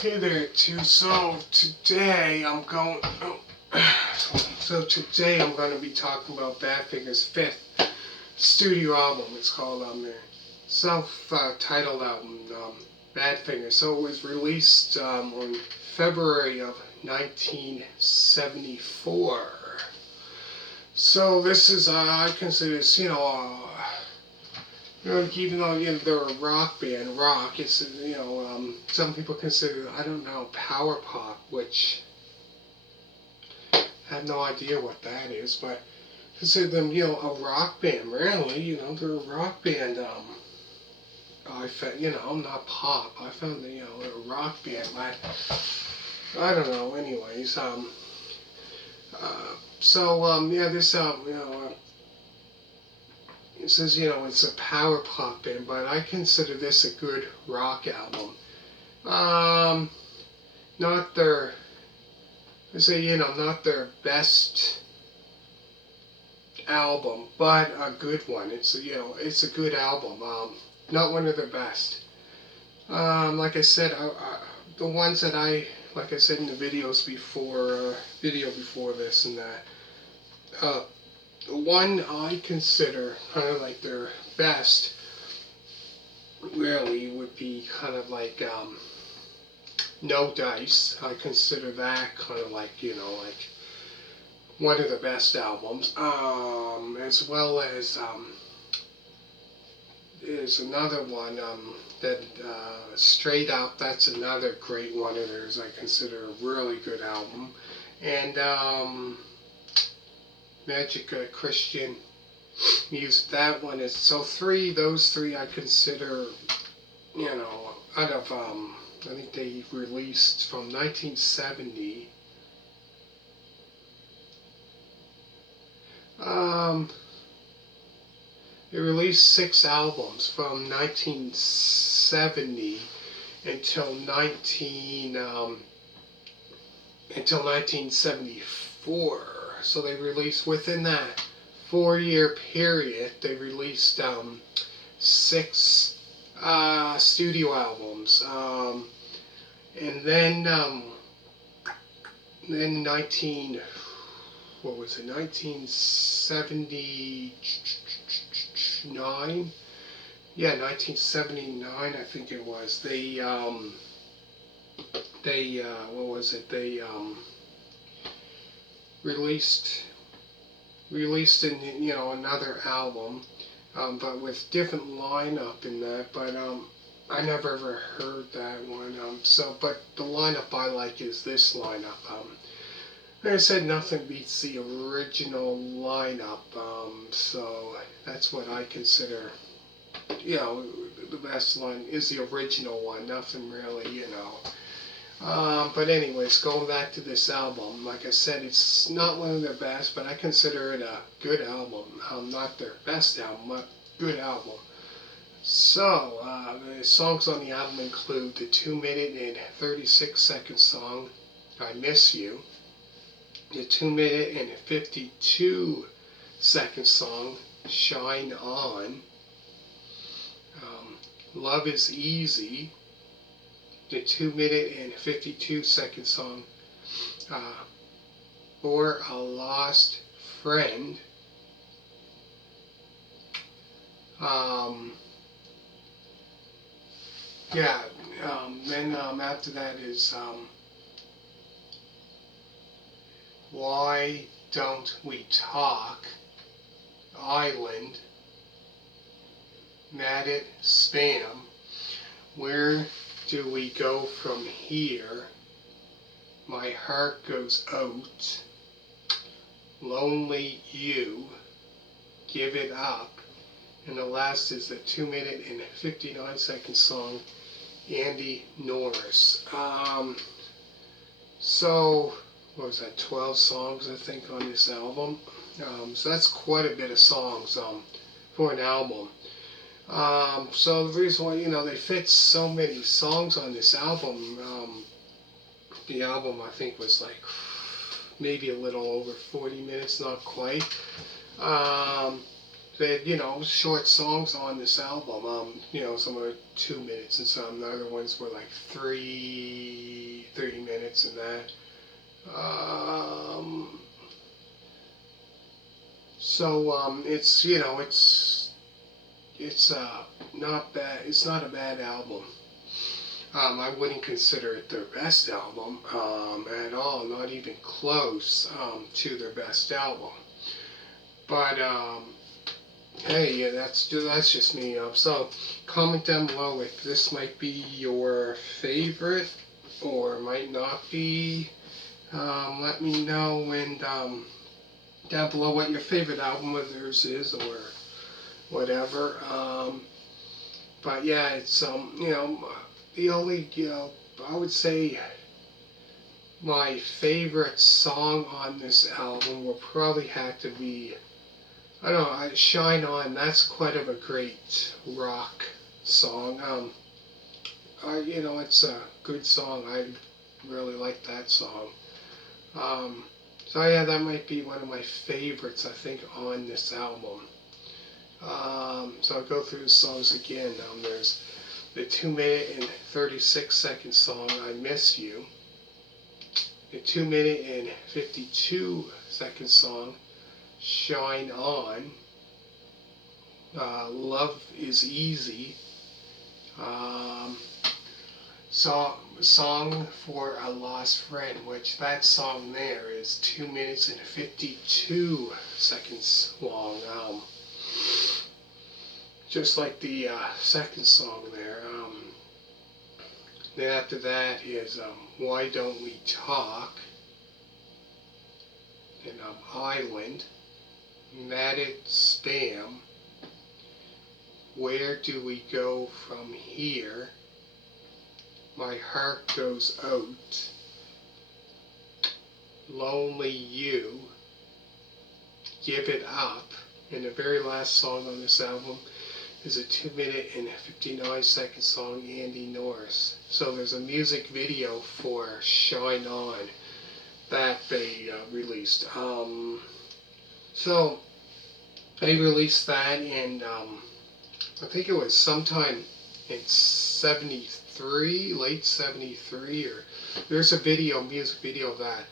Hey there, too. So today I'm going. Today I'm going to be talking about Badfinger's fifth studio album. It's called their self-titled album, Badfinger. So it was released on February of 1974. So this is I consider this, even though they're a rock band, it's some people consider, I don't know, power pop, which I have no idea what that is, but consider them a rock band. Really, they're a rock band. I found, not pop. I found that they're a rock band. I don't know. Anyways, this it says, it's a power pop band, but I consider this a good rock album. Not their, I say, not their best album, but a good one. It's it's a good album. Not one of the best. Like I said, the ones that like I said in the videos before, video before this and that, the one I consider kind of like their best really would be kind of like No Dice. I consider that kind of like, like one of the best albums. As well as there's another one that Straight Up. That's another great one of theirs. I consider a really good album. And Magic Christian Music. That one is so those three I consider, out of I think they released from 1970. They released 6 albums from 1970 until 1974. So they released within that 4-year period. They released 6 studio albums, and then 1979? Yeah, 1979, I think it was. They what was it? They released in another album, but with different lineup in that. But I never ever heard that one. But the lineup I like is this lineup. Like I said, nothing beats the original lineup. So that's what I consider, the best line is the original one. Nothing really, But anyways, going back to this album, like I said, it's not one of their best, but I consider it a good album. Not their best album, but good album. So, the songs on the album include the 2-minute and 36-second song, I Miss You, the 2-minute and 52-second song, Shine On, Love Is Easy, the 2-minute and 52-second song, For a Lost Friend. Then after that is Why Don't We Talk, Island, Mad at Spam, Where Do We Go From Here, My Heart Goes Out, Lonely You, Give It Up, and the last is the 2-minute and 59-second song, Andy Norris. So, what was that, 12 songs I think on this album? So that's quite a bit of songs for an album. So the reason why, they fit so many songs on this album, the album I think was like maybe a little over 40 minutes, not quite. they had, short songs on this album. Some are 2 minutes and some. The other ones were like 3 minutes and that. It's not bad. It's not a bad album. I wouldn't consider it their best album at all, not even close to their best album. But hey, yeah, that's just me. So comment down below if this might be your favorite or might not be. Let me know and down below what your favorite album of theirs is or whatever. But yeah, it's the only I would say my favorite song on this album will probably have to be, I don't know, Shine On. That's quite of a great rock song. It's a good song. I really like that song. So yeah, that might be one of my favorites, I think, on this album. So I'll go through the songs again. There's the 2 minute and 36-second song, I Miss You. The 2 minute and 52-second song, Shine On. Love is Easy. Song for a Lost Friend, which that song there is 2 minutes and 52 seconds long. Just like the second song there. Then after that is Why Don't We Talk? And Island. Mad at Spam. Where Do We Go From Here? My Heart Goes Out. Lonely You. Give It Up. And the very last song on this album is a 2 minute and 59-second song, Andy Norris. So there's a music video for Shine On that they released. So they released that in, I think it was sometime in 73, late 73, or there's a video, music video of that.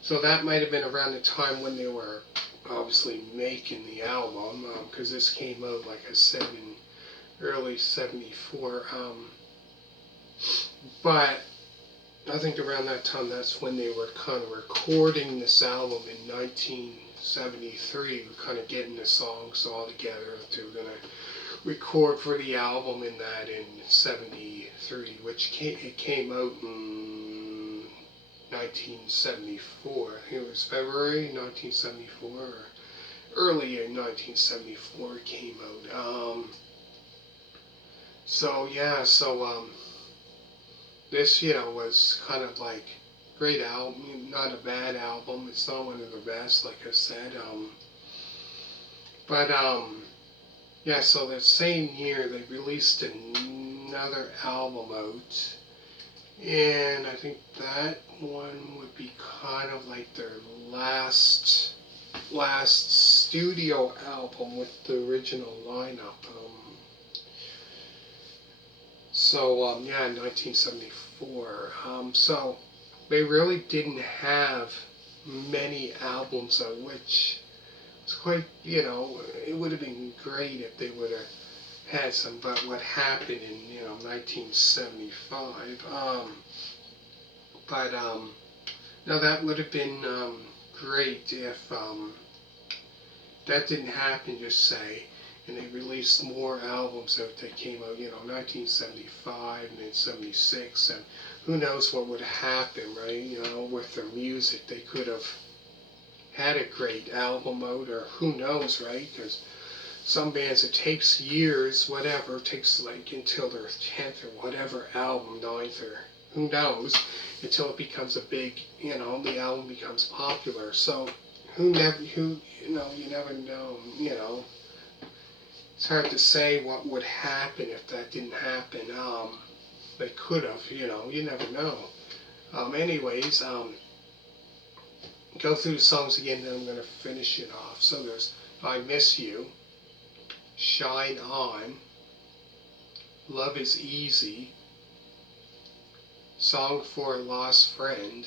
So that might have been around the time when they were obviously making the album, because this came out like early 74. But I think around that time, that's when they were kind of recording this album in 1973, kind of getting the songs all together. They were going to record for the album in 73, which came out in 1974. I think it was February 1974, or early in 1974 it came out. This, was kind of like great album, not a bad album. It's not one of the best, like I said. So that same year they released another album out. And I think that one would be kind of like their last studio album with the original lineup. 1974. So they really didn't have many albums of which it's quite, it would have been great if they would have had some, but what happened in 1975, now that would have been great if that didn't happen, just say, and they released more albums that came out, 1975 and then 76, and who knows what would happen, right? With their music, they could have had a great album out, or who knows, right? Because some bands, it takes years, whatever, it takes like until their 10th or whatever album, 9th, or who knows, until it becomes a big, the album becomes popular. So you never know, It's hard to say what would happen if that didn't happen. They could have, you never know. Go through the songs again, then I'm going to finish it off. So there's I Miss You, Shine On, Love Is Easy, Song for a Lost Friend,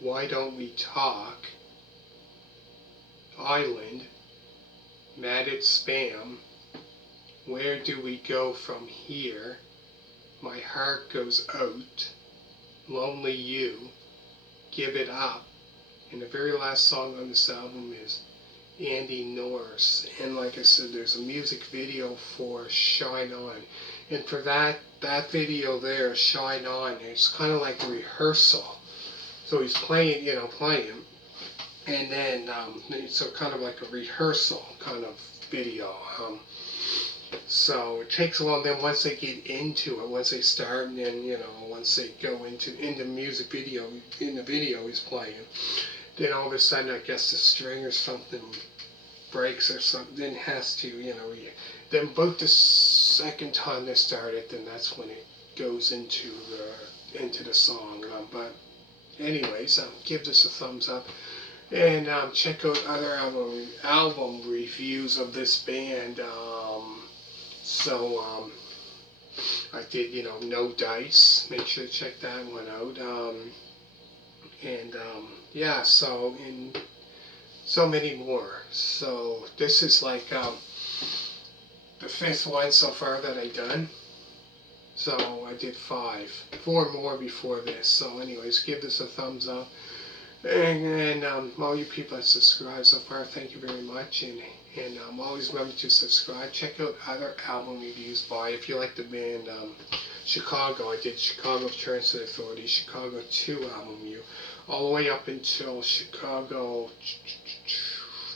Why Don't We Talk, Island, Mad at Spam, Where Do We Go From Here, My Heart Goes Out, Lonely You, Give It Up, and the very last song on this album is Andy Norris. And like I said, there's a music video for Shine On. And for that video there, Shine On, it's kind of like a rehearsal. So he's playing, playing. And then, so kind of like a rehearsal kind of video. So it takes a while. Then once they get into it, once they start, and then once they go into music video, in the video he's playing, then all of a sudden I guess the string or something breaks or something. Then has to, then about the second time they start it, then that's when it goes into the song. But anyways, give this a thumbs up. And check out other album reviews of this band. I did, No Dice. Make sure to check that one out. Yeah, and so many more. So this is like the 5th one so far that I've done. So I did 4 more before this. So anyways, give this a thumbs up. And all you people that subscribe so far, thank you very much. And always remember to subscribe. Check out other album reviews if you like the band Chicago. I did Chicago Transit Authority, Chicago 2 album review, all the way up until Chicago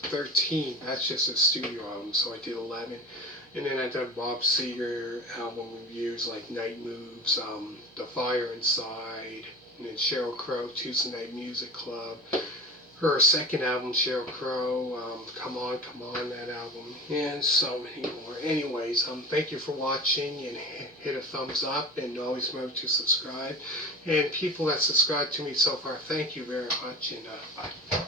13. That's just a studio album, so I did 11. And then I did Bob Seger album reviews like Night Moves, The Fire Inside, and then Sheryl Crow, Tuesday Night Music Club. Her second album, Sheryl Crow, Come On, that album, and so many more. Anyways, thank you for watching, and hit a thumbs up, and always remember to subscribe. And people that subscribe to me so far, thank you very much, and bye.